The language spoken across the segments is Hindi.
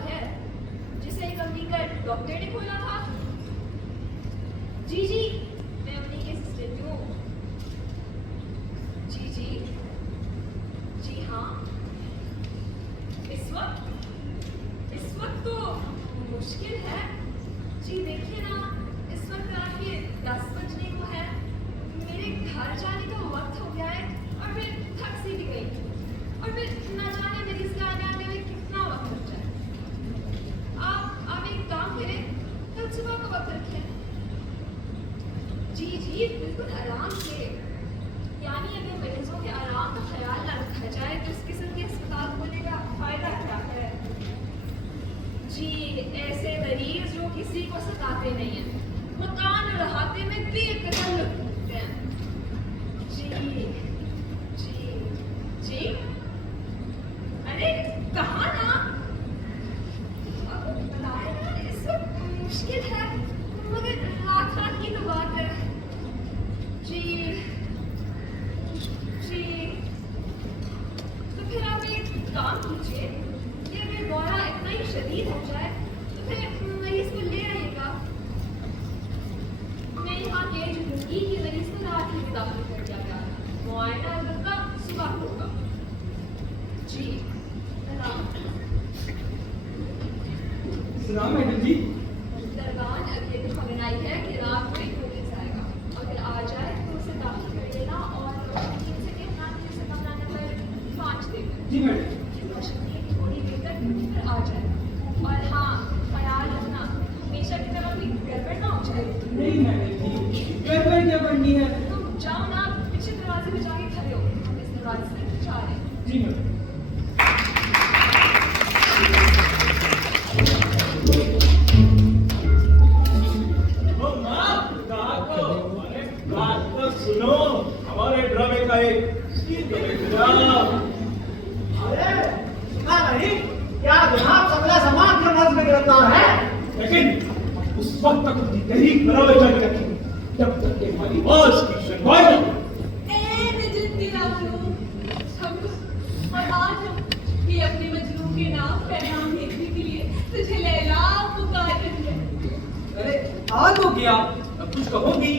अस्पताल है जिसे एक अमेरिकन डॉक्टर ने खोला था? जी जी, मैं उन्हीं की असिस्टेंट हूँ। जी जी, जी हाँ। इस वक्त तो मुश्किल है। जी देखिए ना, इस वक्त रात के 10 बजने को है। मेरे घर जाने का वक्त हो गया है और मैं थक सी भी गई हूँ, और फिर न जाने मेरी इस गाने आने में कितना वक्त लग जाए। आप एक काम करें, कल सुबह का वक्त रखें। जी जी, बिल्कुल आराम से। यानी अगर मरीजों के आराम का ख्याल न रखा जाए तो इस किस्म के अस्पताल खोलने का फायदा क्या है? जी, ऐसे मरीज जो किसी को सताते नहीं है, मकान और अहाते में बेकदर लगते हैं। जी जी जी, अरे कहाँ ना, अब बताए ना, इस वक्त मुश्किल है, मगर रात की तो बात है। जी जी, तो फिर आप एक काम कीजिए कि अगर दौरा इतना ही शदीद हो जाए तो फिर मरीज को ले आइएगा। मैं यहाँ कह दूंगी कि मरीज को रात ही में दाखिल कर दिया गया है। मुआयना अलबत्ता सुबह होगा। जी सलाम मैडम जी। दरगान अब ये तो खबर आई है कि रात को एक मरीज आएगा। अगर आ जाए तो उसे दाखिल कर देना और इनसे कहना कि उसे कमरा नंबर 5 देगा। जी मैडम। रोशनी की थोड़ी देर तक फिर आ जाएगा। और हाँ, ख्याल रखना हमेशा की तरह कोई गड़बड़ ना हो जाए। नहीं मैडम जी, गड़बड़ क्या करनी है? तो जाओ ना, पीछे दरवाजे पे जाके खड़े हो, हम इस दरवाजे से जा रहे हैं। जी मैडम। सुनो, हमारे ड्रामे का एक सीन नहीं, क्या जनाब अगला सामान के मर्ज में गिरफ्तार है? लेकिन उस वक्त तक उसकी तहरीक बराबर जारी रखेंगे जब तक कि हमारी आवाज की सुनवाई न हो। और आज हम ये अपने मजनू के नाम पैगाम भेजने के लिए तुझे लैला पुकार रही है। अरे आ तो गया, अब कुछ कहोगी?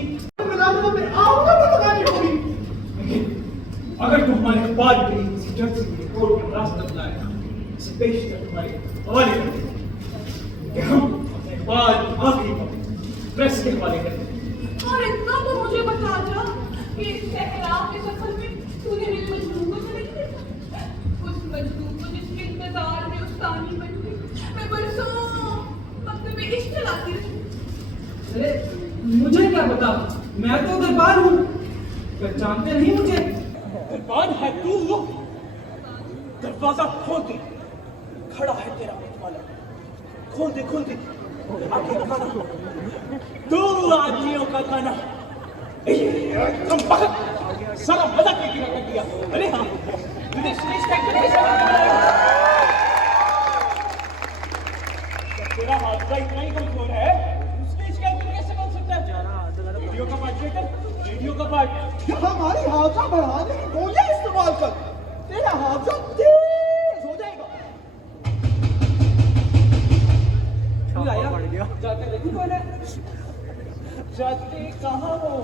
अगर तुम हमारे अखबार के लिए किसी जज से रिपोर्ट का रास्ता बुलाए इसे पेश कर तुम्हारे हवाले कर दें कि हम अपने अखबार की आखिरी कॉपी प्रेस के हवाले कर दें। और इतना तो मुझे बता जा कि इस सहराब के सफर में तूने मेरे मजनू को तो नहीं देखा? उस मजनू को जिसके इंतजार में उस्तानी बन गई मैं बरसों वक्त में इश्क चलाती रही। अरे मुझे क्या पता, मैं तो दरबार हूँ, पहचानते नहीं मुझे? दरबार है तू? दरवाजा खोल दे, खड़ा है तेरा मतवाला। खोल दे आगे खाना, 2 आदमियों का खाना। तुम वक्त सारा मजा के गिरा कर दिया। अरे हाँ, तुझे स्टेज तेरा हादसा इतना ही कमजोर है, स्टेज का कैसे बन सकता है? रेडियो का पार्ट लेकर, रेडियो का पार्ट हमारी हादसा बढ़ाने की गोलियां इस्तेमाल कर, तेरा हादसा तेज हो जाएगा। जाकर देखी कौन है? जाते कहाँ हो?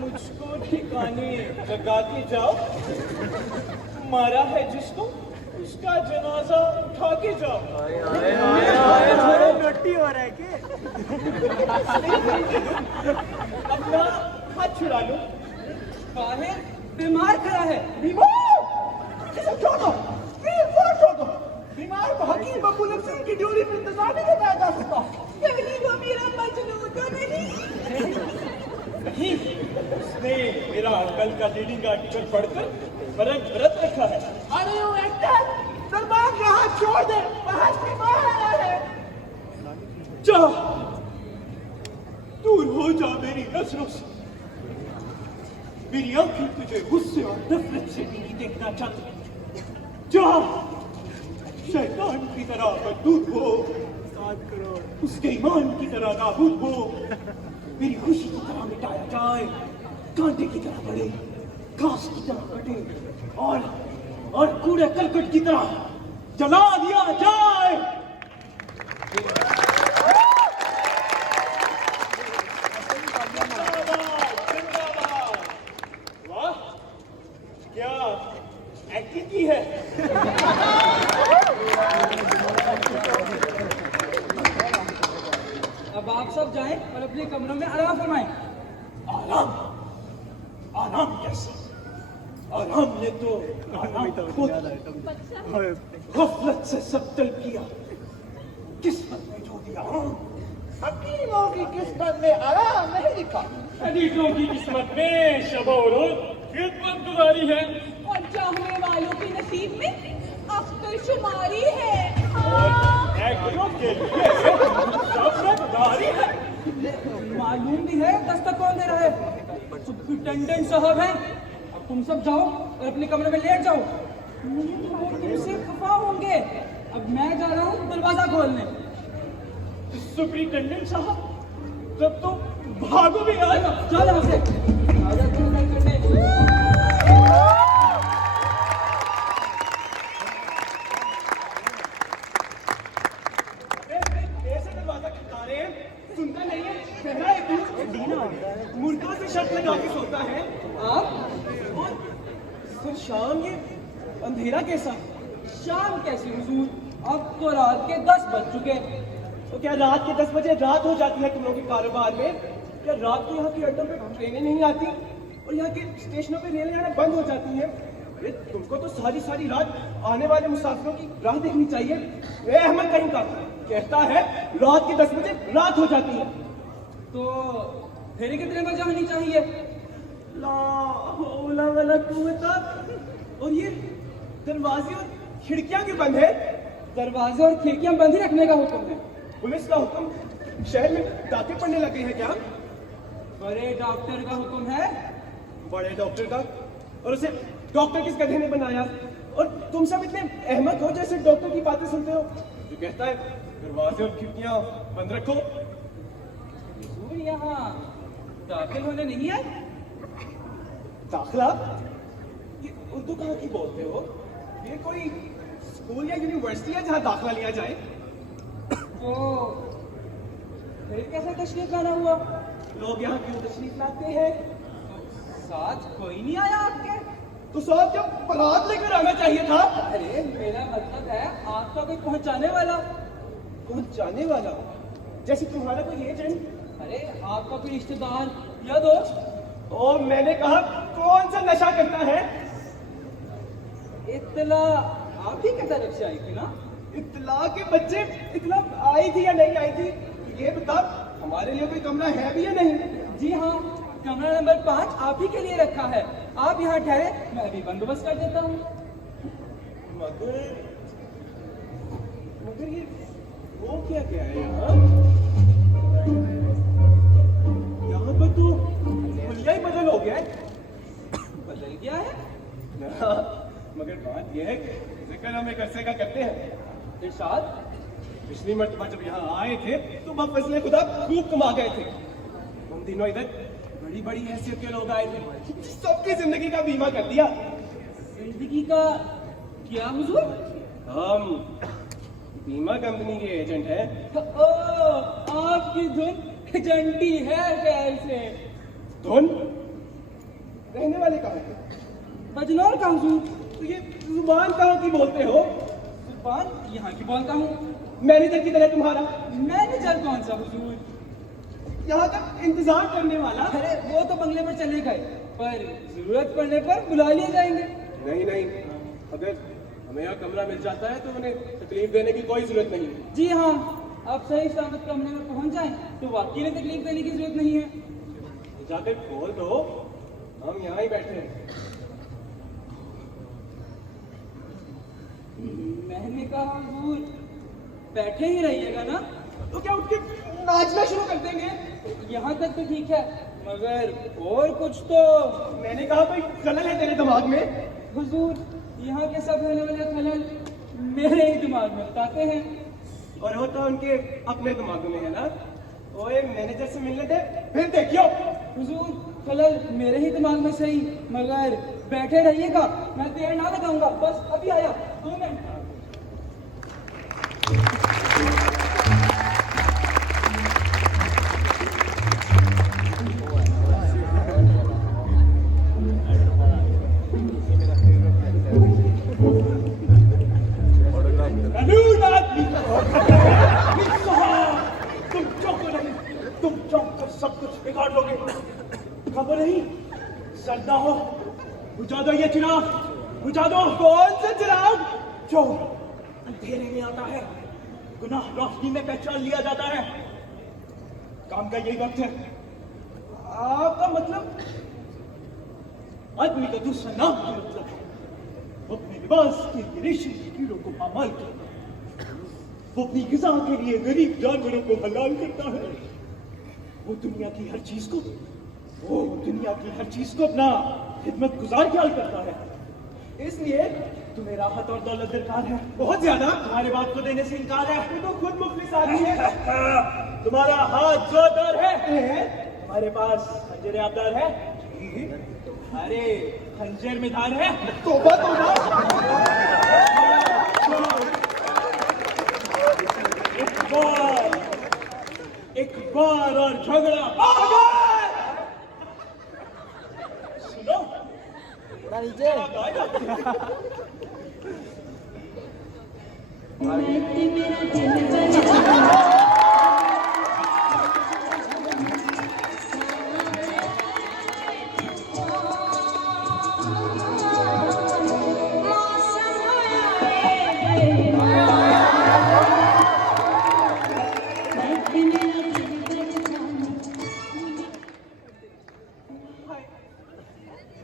मुझको ठिकाने लगा के जाओ। मारा है जिसको उसका जनाजा उठा के जाओ। नट्टी हो रहा है के? अपना हाथ छुड़ा लो। काहे बीमार खड़ा है? बीमार? इसे छोड़ दो, प्लीज छोड़ दो। बीमार को हकीम बबूल सिंह की ड्यूटी पर इंतजार नहीं करवाया जा सकता। कहीं वो मेरा मजनू तो नहीं? नहीं, उसने मेरा कल का रीडिंग आर्टिकल पढ़कर व्रत रखा है। अरे वो एक्टर, दरबार के हाथ छोड़ दे, बाहर बीमार है। जा, दूर हो जा मेरी नजरों से। मेरी आंखें तुझे गुस्से और नफरत से भी नहीं देखना चाहती। जा, शैतान की तरह मजबूत हो, 7 करोड़ उसके ईमान की तरह नाबूद हो। मेरी खुशी की तरह मिटाया जाए, कांटे की तरह बढ़े, घास की तरह कटे और कूड़े करकट की तरह जला दिया जाए। वाह, क्या एक्टिंग की है। अब आप सब जाएं और अपने कमरों में आराम फरमाएं। आराम, आराम कैसे? आराम ने तो गफलत से सब तल किया, किस्मत में जो दिया। हकीमों की किस्मत में आराम नहीं लिखा। अजीजों की किस्मत में शब-ओ-रोज़ खिदमत गुजारी है और चाहने वालों के नसीब में अख्तर शुमारी है। एक्टरों के लिए शब-गुजारी है। मालूम भी है दस्तक कौन दे रहा है? सुपरिटेंडेंट साहब हैं। अब तुम सब जाओ और अपने कमरे में लेट जाओ। तुमसे खफा होंगे। अब मैं जा रहा हूँ दरवाजा खोलने। सुपरिटेंडेंट साहब, तब तो भागो भी यार। चल यहाँ से। आजा तुम नहीं करने। ऐसे दरवाजा खटखटा रहे हैं, सुनता नहीं है। कहना है तू मुर्गा से शर्त लगा के सोता है। आप और फिर शाम ये अंधेरा कैसा? शाम कैसी हुजूर? अब तो रात के 10 बज चुके। तो क्या रात के 10 बजे रात हो जाती है तुम लोगों के कारोबार में? क्या रात को यहाँ की अड्डों पे ट्रेनें नहीं आती और यहाँ के स्टेशनों पे रेलें आना बंद हो जाती हैं? अरे तुमको तो सारी सारी रात आने वाले मुसाफिरों की राह देखनी चाहिए। ए अहमद कहीं का कहता है रात के 10 बजे रात हो जाती है। तो फिर कितने बजे होनी चाहिए? ला हौला वला कुव्वता। और ये दरवाजे और खिड़कियां क्यों बंद है? दरवाजे और खिड़कियां बंद ही रखने का हुक्म है। पुलिस का हुक्म? शहर में डाके पड़ने लगे हैं क्या? बड़े डॉक्टर का हुक्म है। बड़े डॉक्टर का? और उसे डॉक्टर किस गधे ने बनाया? और तुम सब इतने अहमद हो जैसे डॉक्टर की बातें सुनते हो। जो कहता है दरवाजे और खिड़कियां बंद रखो। हुजूर यहाँ दाखिल होने नहीं आए? दाखिला? ये उर्दू कहाँ की बोलते हो? ये कोई स्कूल या यूनिवर्सिटी है जहाँ दाखिला लिया जाए? तो फिर कैसे तशरीफ लाना हुआ? लोग यहाँ क्यों तशरीफ लाते हैं? साथ कोई नहीं आया आपके? तो साहब क्या बारात लेकर आना चाहिए था? अरे मेरा मतलब है आपका कोई पहुंचाने वाला। पहुंचाने वाला? जैसे तुम्हारा कोई एजेंट? अरे आपका कोई रिश्तेदार या दोस्त? ओ मैंने कहा कौन सा नशा करता है? इत्तला आप ही की तरफ से आई थी ना? इत्तला के बच्चे इत्तला आई थी या नहीं आई थी? ये बता, हमारे लिए कोई कमरा है भी या नहीं? जी हाँ, कमरा नंबर 5 आप ही के लिए रखा है। आप यहाँ ठहरे, मैं अभी बंदोबस्त कर देता हूँ। मगर मगर ये वो क्या क्या है यहाँ? यहाँ पर तो हुलिया ही बदल हो गया है। बदल गया है? मगर बात यह है कि जिक्र हम एक अरसे का करते हैं। इरशाद। पिछली मर्तबा जब यहाँ आए थे तो बफज़ले खुदा खूब कमा गए थे। उन दिनों इधर बड़ी बड़ी हैसियत के लोग आए थे, सबकी जिंदगी का बीमा कर दिया। जिंदगी का क्या हुजूर? हम बीमा कंपनी के एजेंट हैं। ओ, आपकी धुन एजेंटी है ख्याल से। धुन? रहने वाले कहाँ के? बजनौर का हुजूर। तो ये जुबान कहाँ की बोलते हो? जुबान यहाँ की बोलता हूँ। मैनेजर की तरह तुम्हारा? मैनेजर कौन सा हुजूर? यहाँ तक इंतजार करने वाला? अरे वो तो बंगले पर चले गए, पर जरूरत पड़ने पर बुला लिए जाएंगे। नहीं नहीं, अगर हमें यहाँ कमरा मिल जाता है तो उन्हें तकलीफ देने की कोई जरूरत नहीं। जी हाँ, आप सही सलामत कमरे में पहुंच जाएं तो वाकई में तकलीफ देने की जरूरत नहीं है। जाकर खोल दो, हम यहाँ ही बैठे हैं। मैंने कहा हुजूर बैठे ही रहिएगा ना? तो क्या उठ के नाचना शुरू कर देंगे? यहाँ तक तो ठीक है, मगर और कुछ तो। मैंने कहा कोई खलल है तेरे दिमाग में? हुजूर यहाँ के सब रहने वाले खलल मेरे ही दिमाग में बताते हैं। और वो तो उनके अपने दिमाग में है ना। ओए मैनेजर से मिलने दे, फिर देखियो। हुजूर खलल मेरे ही दिमाग में सही, मगर बैठे रहिएगा, मैं देर ना लगाऊंगा। बस अभी आया, 2 मिनट। सर ना हो, बुझा दो ये चिराग, बुझा दो। कौन सा चिराग? जो अंधेरे में आता है, गुनाह रोशनी में पहचान लिया जाता है। काम का यही वक्त है। आपका मतलब? आदमी का दूसरा नाम ही मतलब है। वो अपने लिबास के लिए रेशम के कीड़ों को पामाल करता है, वो अपनी ग़िज़ा के लिए गरीब जानवरों को हलाल करता है, वो दुनिया की हर चीज को अपना खिदमत गुजार ख्याल करता है। इसलिए तुम्हें राहत और दौलत दरकार है, बहुत ज्यादा। तुम्हारे बात को देने से इनकार है, वो तो खुद मुफलिस आदमी है। तुम्हारा हाथ जोरदार है, तुम्हारे पास खंजर आबदार है, तुम्हारे खंजर में धार है। तौबा तौबा। एक बार और झगड़ा। सुनो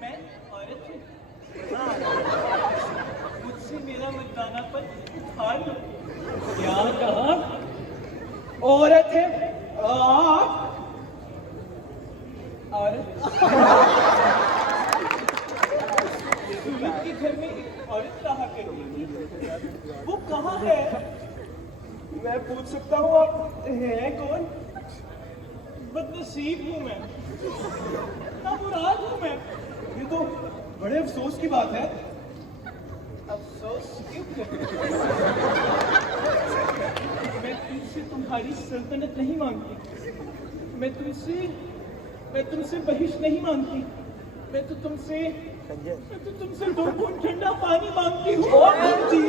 मैं औरत हूँ, मुझसे मेरा मर्दानापन उखाड़ लो। क्या कहा? औरत है औरत? के घर में औरत कहाँ करेगी? वो कहाँ है? मैं पूछ सकता हूँ आप हैं कौन? बदनसीब हूँ मैं, नामुराद हूँ मैं। ये तो बड़े अफसोस की बात है। अफसोस क्यों? मैं तुमसे तुम्हारी सल्तनत नहीं मांगती, मैं तुमसे बहिश नहीं मांगती, मैं तो तुमसे 2 बूंद ठंडा पानी मांगती हूँ। जी,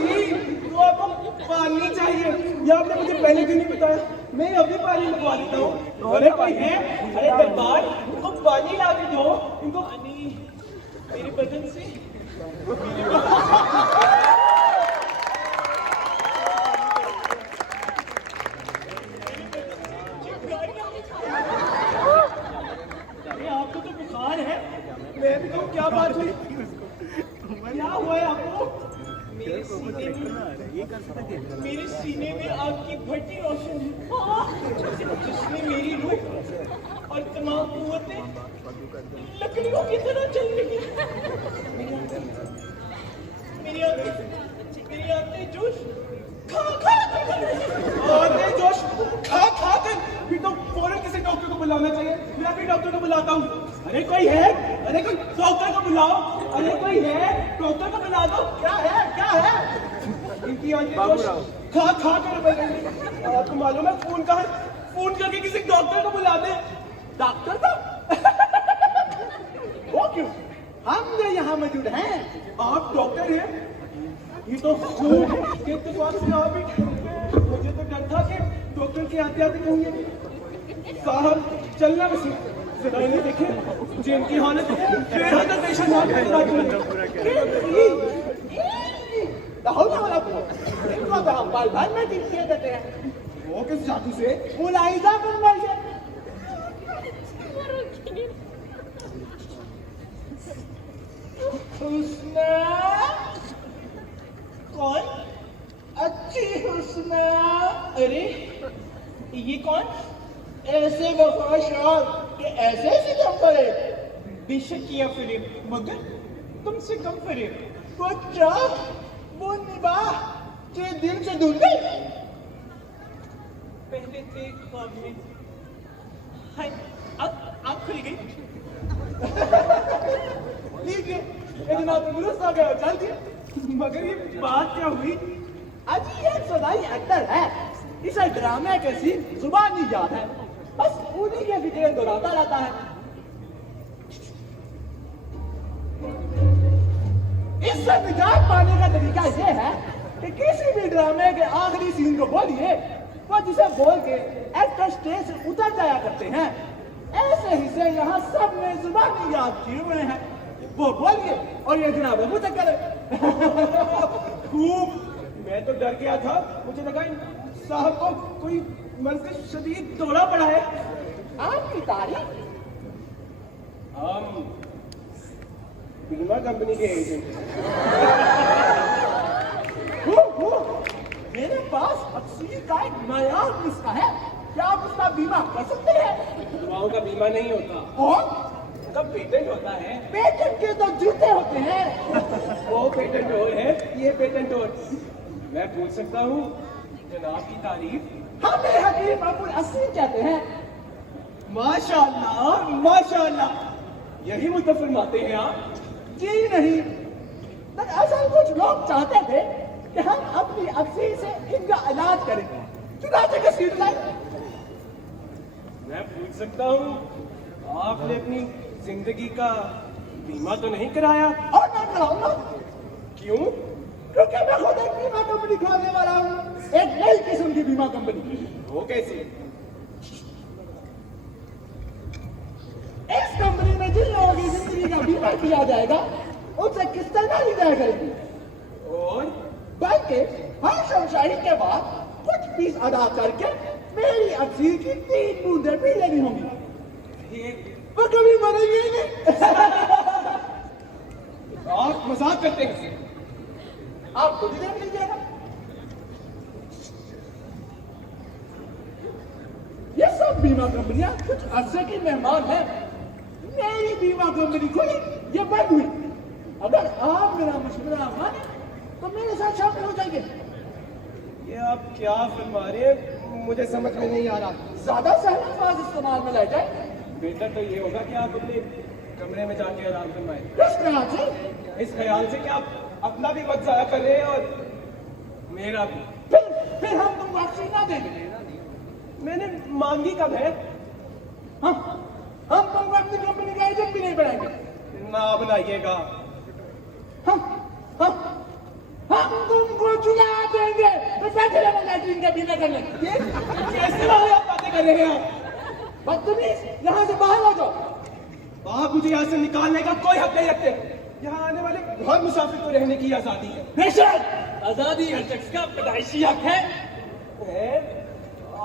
वो आपको पानी चाहिए, ये आपने मुझे पहले क्यों नहीं बताया? मैं अभी पानी लगवा देता हूँ। अरे कोई है? अरे दरबार, इनको पानी ला के दो, इनको पानी मेरे बदन से। आपको तो बुखार है, मैं भी कहूँ क्या बात हुई? क्या हुआ है आपको? मेरे सीने में आपकी भट्टी रोशन है, जिसमें मेरी रूह और तमाम कुव्वतें लकड़ियों की तरह चल रही है। मेरी आंखें जोश खा कर फिर तो फौरन किसी डॉक्टर को बुलाना चाहिए। मैं भी डॉक्टर को बुलाता हूँ। अरे कोई है? अरे कोई डॉक्टर को बुलाओ। अरे कोई है? डॉक्टर को बुला दो। क्या है? इनकी आंखें जोश खा कर बह गई। आपको मालूम है फोन करके किसी डॉक्टर को बुला दे। डॉक्टर को? वो क्यों? हम यहाँ मौजूद हैं। आप डॉक्टर हैं? ये तो मुझे तो डर था कि डॉक्टर के आते कहूंगे साहब चलना बस जरा इन्हें देखें, मुझे इनकी हालत बेहद पेशेंट वो किस जादू से? मुलाइजा फरमाइए। हुस्ना? कौन? अच्छी हुस्ना। अरे ये कौन? ऐसे वफाशार कि ऐसे सितम करे। बेशक किया फरेब, मगर तुमसे कम फरेब। वो चाह, वो निबाह के दिल से धुल गई। पहले थे ख्वाब में, हाय अब आँख खुल गई। ठीक है, लेकिन आप दुरुस्त आ गए, चल दिए। मगर ये बात क्या हुई? अजी ये सदाई एक्टर है, इसे ड्रामे के सीन जुबान नहीं याद है, बस उन्हीं के फिक्र दोहराता रहता है। इससे निजात पाने का तरीका ये है कि किसी भी ड्रामे के आखिरी सीन को बोलिए, वो जिसे बोल के एक्टर स्टेज से उतर जाया करते हैं। ऐसे ही से यहाँ सब ने जुबानी याद किए हुए हैं। वो बोलिए और ये जनाब मुझे करे। खूब, मैं तो डर गया था, मुझे लगा इन साहब को कोई मन से शदीद दौड़ा पड़ा है। आपकी तारीफ। हम बीमा कंपनी के एजेंट। मेरे पास अक्सीर का एक नायाब नुस्खा है, क्या आप उसका बीमा कर सकते हैं? दवाओं का बीमा नहीं होता, और उसका पेटेंट होता है। पेटेंट के तो जूते होते हैं। वो पेटेंट डोर है, ये पेटेंट डोर। मैं पूछ सकता हूँ जनाब की तारीफ? हमें हकीम अबुल असीम कहते हैं। माशाअल्लाह, माशाअल्लाह, यही मुझे फरमाते हैं आप? जी नहीं, दरअसल कुछ लोग चाहते थे कि हम अपनी अक्सीर से इनका इलाज करें, चुनाचे कसीर लाए। मैं पूछ सकता हूँ, आपने अपनी जिंदगी का बीमा तो नहीं कराया? और मैं कराऊंगा, क्यों? क्योंकि मैं खुद एक बीमा कंपनी खोलने वाला हूँ, एक नई किस्म की बीमा कंपनी। वो कैसे? इस कंपनी में जिन लोगों की जिंदगी का बीमा किया जाएगा उनसे किस्तें ना ली जाया करेगी, और बल्कि हर शमशाही के बाद कुछ फीस अदा करके मेरी अक्सीर की 3 बूंदें भी लेनी होंगी। ये वो कभी मरेगी ही नहीं। आप मजाक करते हैं? आप खुद ही देख लीजिएगा। ये सब बीमा कंपनियां कुछ अरसे की मेहमान हैं। मेरी बीमा कंपनी खुली, ये बंद हुई। अगर आप मेरा मशवरा माने तो मेरे साथ शामिल हो जाएंगे। ये आप क्या फरमा रहे हैं? मुझे समझ में नहीं आ रहा। ज्यादा सहल अल्फाज इस्तेमाल में लाए जाए। बेहतर तो ये होगा कि आप अपने कमरे में जाके आराम फरमाएं। इस ख्याल से इस ख्याल से कि आप अपना भी वक्त जाया कर रहे हैं और मेरा भी। फिर हम तुमको अक्सीर ना देंगे। मैंने मांगी कब है? हम तुमको अपनी कंपनी का एजेंट भी नहीं बनाएंगे। ना बनाइएगा। हम तुमको चुना देंगे तो पैसे लेना लैट्रीन का बीमा करने। कैसे वाले आप बातें कर रहे हैं आप? बदतमीज, यहाँ से बाहर आ जाओ। आप मुझे यहाँ से निकालने का कोई हक नहीं रखते। यहाँ आने वाले हर मुसाफिर को रहने की आजादी है। बेशक आजादी हर शख्स का पैदाइशी हक है।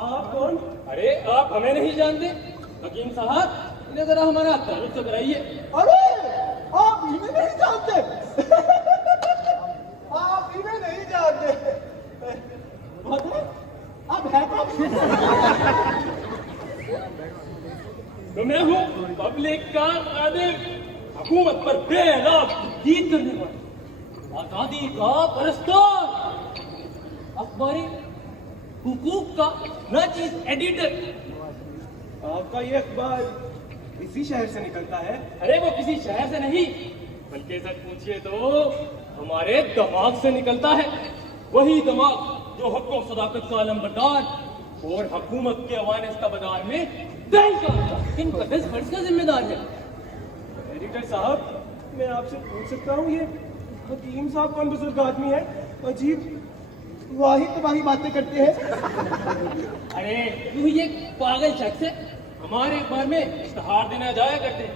आप कौन? अरे आप हमें नहीं जानते? हकीम साहब, इन्हें जरा हमारा तारुफ तो कराइए। अरे आप इन्हें नहीं जानते। आप इन्हें नहीं जानते। अब है कौन? तो मैं हूँ पब्लिक का कादिर, हुकूमत पर बेलाग गीत करने वाला, आजादी का परस्तार, अखबारी हुकूक का नाचीज एडिटर। आपका ये अखबार इसी शहर से निकलता है? अरे वो किसी शहर से नहीं, बल्कि सच पूछिए तो हमारे दिमाग से निकलता है। वही दिमाग जो हक और सदाकत का अलमबरदार और हुकूमत के अवान बाजार में इन कदस फर्ज का जिम्मेदार है। एडिटर साहब, मैं आपसे पूछ सकता हूँ, ये हकीम साहब कौन बुजुर्ग आदमी है? अजीब वाही तबाही बातें करते हैं। अरे यूं ही एक पागल शख्स है, हमारे अखबार में इश्तहार देना जाया करते हैं।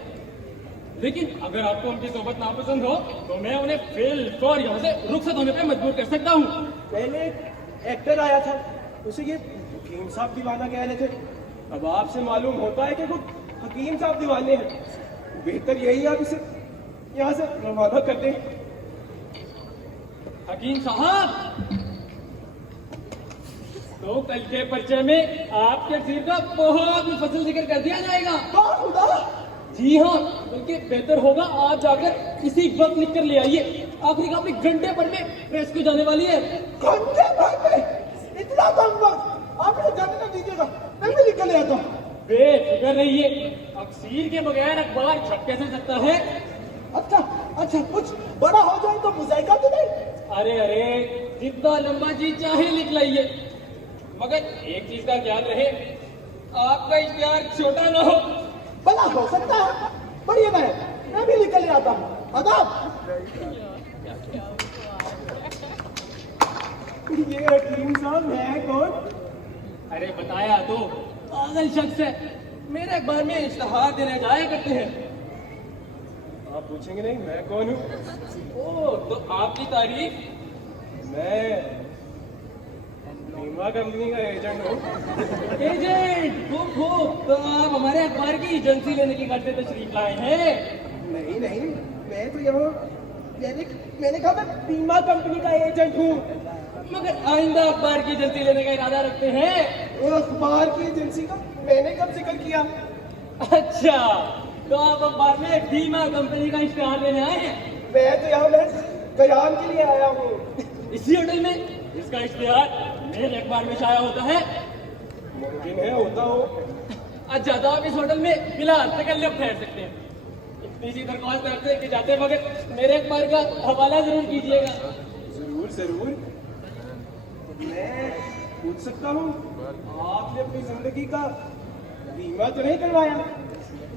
लेकिन अगर आपको उनकी सोबत नापसंद हो तो मैं उन्हें फिलफौर यहाँ से रुखसत होने पे मजबूर कर सकता हूँ। पहले एक एक्टर आया था, उसे ये हकीम साहब दीवाना कह रहे थे। अब आपसे मालूम होता है कि वो हकीम साहब दीवाने हैं। बेहतर यही आप इसे यहाँ से रवाना कर दें। हकीम साहब, तो कल के पर्चे में आपके फिर का बहुत मुफस्सल जिक्र कर दिया जाएगा। जी हाँ, बल्कि बेहतर होगा आप जाकर इसी वक्त लिख कर ले आइए। आखिरी का अपने घंटे पर में प्रेस को जाने वाली है। घंटे भर में इतना कम वक्त? आप इसे जाने ना दीजिएगा, मैं भी निकल आता हूँ। बेफिक्र रहिए, अक्सीर के बगैर अखबार छप कैसे सकता है? अच्छा, कुछ बड़ा हो जाए तो मुजाहिदा तो नहीं? अरे जितना लंबा जी चाहे लिख लाइए, मगर एक चीज का ख्याल रहे, आपका इश्तिहार छोटा ना हो। भला हो सकता है, बढ़िया मैं भी निकल आता हूँ। आदाब। ये हकीम साहब है कौन? अरे बताया तो, पागल शख्स है। मेरे अखबार में इश्तहार देने जाया करते हैं। आप पूछेंगे नहीं मैं कौन हूँ? ओह, तो आपकी तारीफ। मैं बीमा कंपनी का एजेंट हूँ। एजेंट, खूब खूब। तो आप हमारे अखबार की एजेंसी लेने की करते तशरीफ लाए हैं? नहीं नहीं, मैं तो यहाँ मैंने कहा मैं बीमा कंपनी का एजेंट हूँ। मगर आइंदा अखबार की एजेंसी लेने का इरादा रखते हैं? वो अखबार की एजेंसी का मैंने कब जिक्र किया? अच्छा, तो आप अखबार में बीमा कंपनी का इश्तेहार लेने आए हैं? मैं तो यहाँ मैं कयाम के लिए आया हूँ। इसी होटल में इसका इश्तेहार मेरे अखबार में शाया होता है? मुमकिन है होता हो। अच्छा, तो आप इस होटल में फिलहाल तकल्लुफ ठहर सकते हैं। इतनी सी दरख्वास्त करते हैं कि जाते वक्त मेरे अखबार का हवाला जरूर कीजिएगा। जरूर जरूर। मैं पूछ सकता हूँ, आपने अपनी जिंदगी का बीमा तो नहीं करवाया?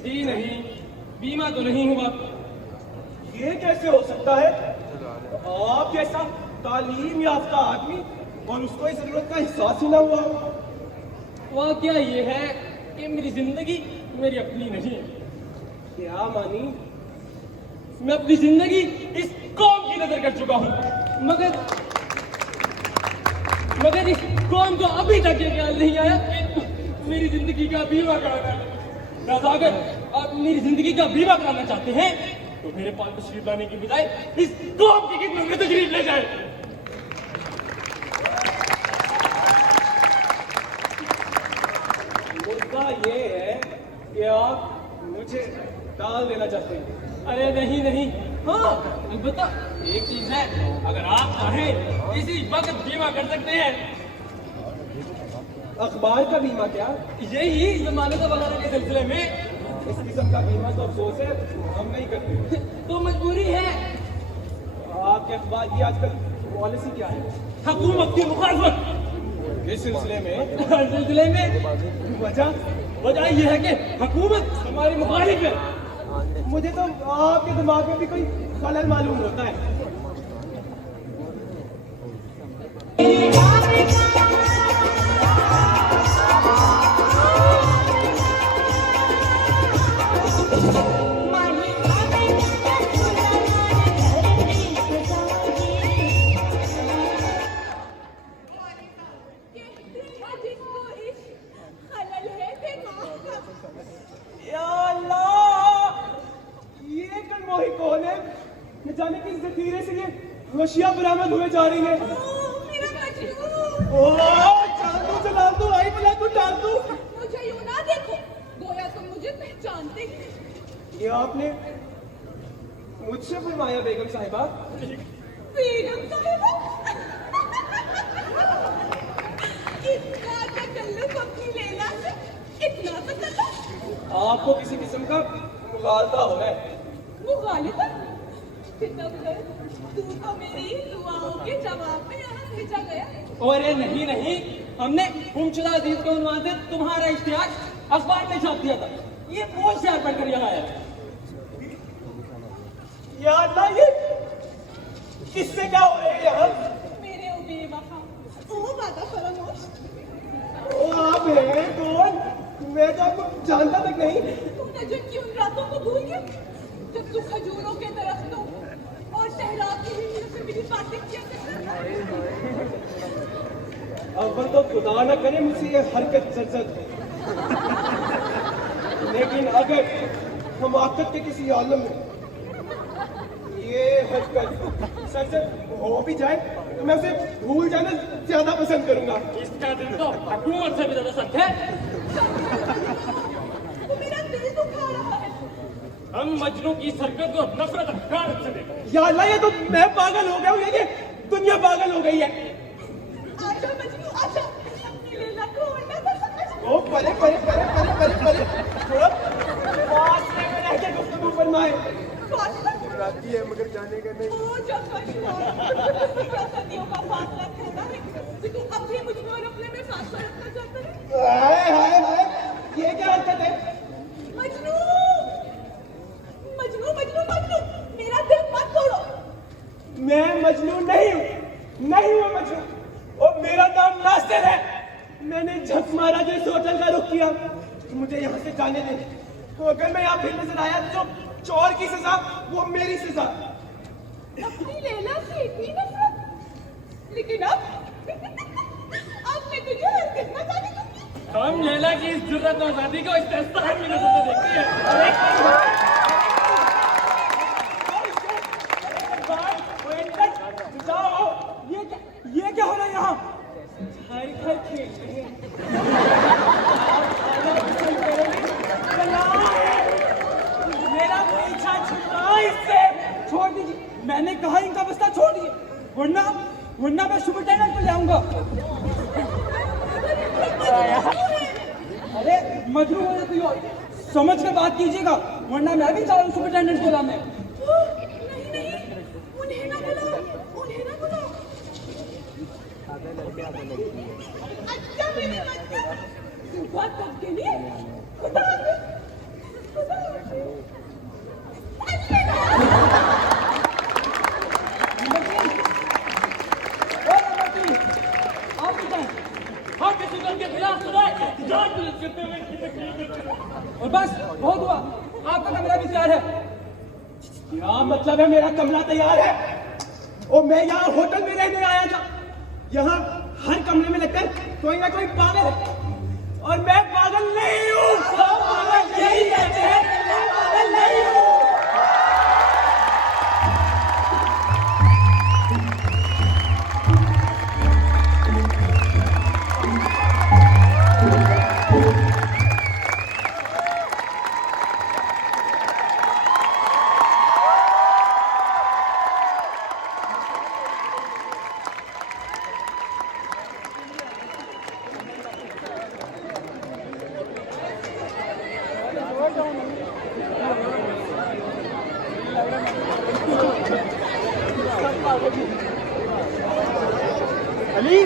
जी नहीं, बीमा तो नहीं हुआ। ये कैसे हो सकता है? आप जैसा तालीम याफ्ता आदमी और उसको इस जरूरत का एहसास ही ना हुआ हो। वाकया ये है कि मेरी जिंदगी मेरी अपनी नहीं है। क्या मानी? मैं अपनी जिंदगी इस कौम की नजर कर चुका हूँ, मगर इस कौम को अभी तक ये ख्याल नहीं आया कि मेरी जिंदगी का बीमा कराना है। लिहाजा अगर आप मेरी जिंदगी का बीमा कराना चाहते हैं तो मेरे पास तशरीफ लाने की बजाय इस कौम की खिदमत में तशरीफ ले जाए। मुद्दा ये है कि आप मुझे डाल देना चाहते हैं। अरे नहीं नहीं, हाँ अलबत्ता एक चीज है, अगर आप चाहें इसी वक्त बीमा कर सकते हैं। अखबार का बीमा क्या? यही जमानत वगैरह के सिलसिले में। इस किस्म का बीमा तो अफसोस है हम नहीं करते। तो मजबूरी है। आपके अखबार की आजकल पॉलिसी क्या है? हुकूमत की मुखालफत। इस सिलसिले में सिलसिले में वजह यह है कि हुकूमत हमारी मुखालिफ है। मुझे तो आपके दिमाग में भी कोई खलल मालूम होता है। या अल्लाह, ये कलमोही कौन है? न जाने किस जखीरे से ये मशिया बरामद हुए जा रही है। ओ चाल दो जला दो, आई बला को डाल दो। मुझे यूं ना देखो, गोया तुम मुझे पहचानते ही नहीं। ये आपने मुझसे फरमाया बेगम साहिबा? बेगम साहिबा, इतना तकल्लुफ अपनी लैला से, इतना तकल्लुफ। आपको किसी किस्म का मुगालता हो रहा है। मुगालिबा, सितमगर, तू तो मेरी दुआओं के जवाब में यहाँ भेजा गया। और ये नहीं नहीं, हमने गुमशुदा अजीज के उन्वान से तुम्हारा इश्तिहार अखबार में छाप दिया था। ये वो इश्तिहार पढ़कर यहाँ आया। या अल्लाह, ये किससे क्या हो रहा है यहाँ? मेरे ओ बेवफा, ओ वादा फरामोश, ओ आप हैं कौन? मैं तो आपको जानता तक नहीं। तू नजर की उन रातों को भूल गया जब तू खजूरों के दरख्तों और सहरा की हिंदू से मेरी बातें किया करता था। अव्वल तो खुदा न करे मुझसे ये हरकत सरजद, लेकिन अगर हमाकत के किसी आलम में ये हरकत सरजद हो भी जाए तो मैं उसे भूल जाना ज्यादा पसंद करूंगा। इसका दिल तो हुकूमत से भी ज्यादा सख्त है। वो मेरा दिल दुखा रहा है। हम मजनू की सरकत को नफरत हकारत से देखते हैं। या अल्लाह, ये तो मैं पागल हो गया हूँ, ये दुनिया पागल हो गई है। आजा मजनू, आजा, लैला को उड़ना था समझ। ओ परे परे परे परे परे परे, थोड़ा फासले में रह के गुफ्तगू फरमाए। फासला राती है मगर जाने का नहीं। ओ जफरशुआ, क्या सदियों का फासला कहना है कि तू अब भी मुझको और अपने में फासला रखना चाहता है। हाय हाय हाय, ये क्या हरकत है? मजनू, मजनू, मजनू, मजनू, मेरा दिल मत तोड़ो। मैं मजनू नहीं हूँ, नहीं हूँ मजनू। और मेरा नाम नासिर है। मैंने झक मारा जो इस होटल का रुख किया। मुझे यहाँ से जाने दे। तो अगर मैं यहाँ फिर नजर आया तो चोर की सजा वो मेरी सजा। अपनी लैला से इतनी नफरत, लेकिन अब मैं तुझे हरकत न जाने दूंगी। हम लैला की इस जुर्रत और आजादी को इस दस्तार की नजर से देखते हैं। ये क्या हो रहा है यहाँ? घर खेल रहे हैं। मेरा पीछा छुड़ाओ इससे। छोड़ दीजिए, मैंने कहा इनका बस्ता छोड़ दिए, वरना मैं सुपरिटेंडेंट को जाऊंगा। अरे मजनू हो जाती हो, समझ कर बात कीजिएगा, वरना मैं भी चाहूँ सुपरिटेंडेंट को लाने। नहीं, उन्हें ना बुलाओ। अच्छा मेरे बच्चे, सुबह तक के लिए खुदा हम किसी दल के खिलाफ सुनाए जान बुलंद करते हुए इनकी तकलीफ करते हैं। और बस बहुत हुआ, आपका कमरा भी तैयार है। क्या मतलब है मेरा कमरा तैयार है? और मैं यहाँ होटल में रहने आया था। यहाँ हर कमरे में लगकर कोई ना कोई पागल है, और मैं पागल नहीं हूँ। सब पागल यही कहते हैं कि मैं पागल नहीं हूँ। अली